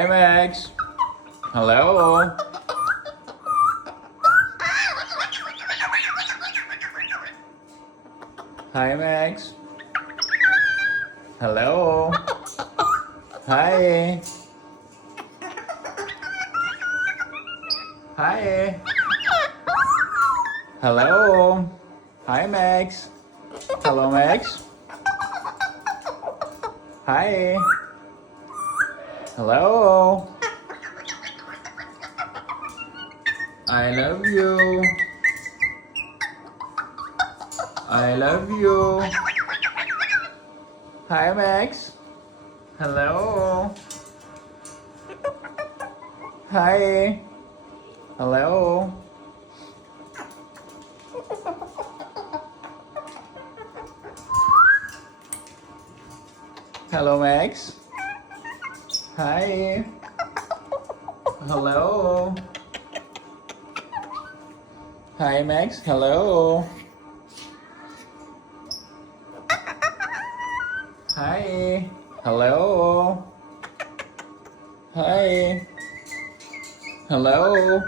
Hi Max. Hello. Hi Max. Hello. Hi. Hi. Hello. Hi Max. Hello Max. Hi. Hello. I love you. I love you. Hi Max. Hello. Hi. Hello. Hello Max. Hi. Hello. Hi Max. Hello. Hi. Hello. Hi. Hello.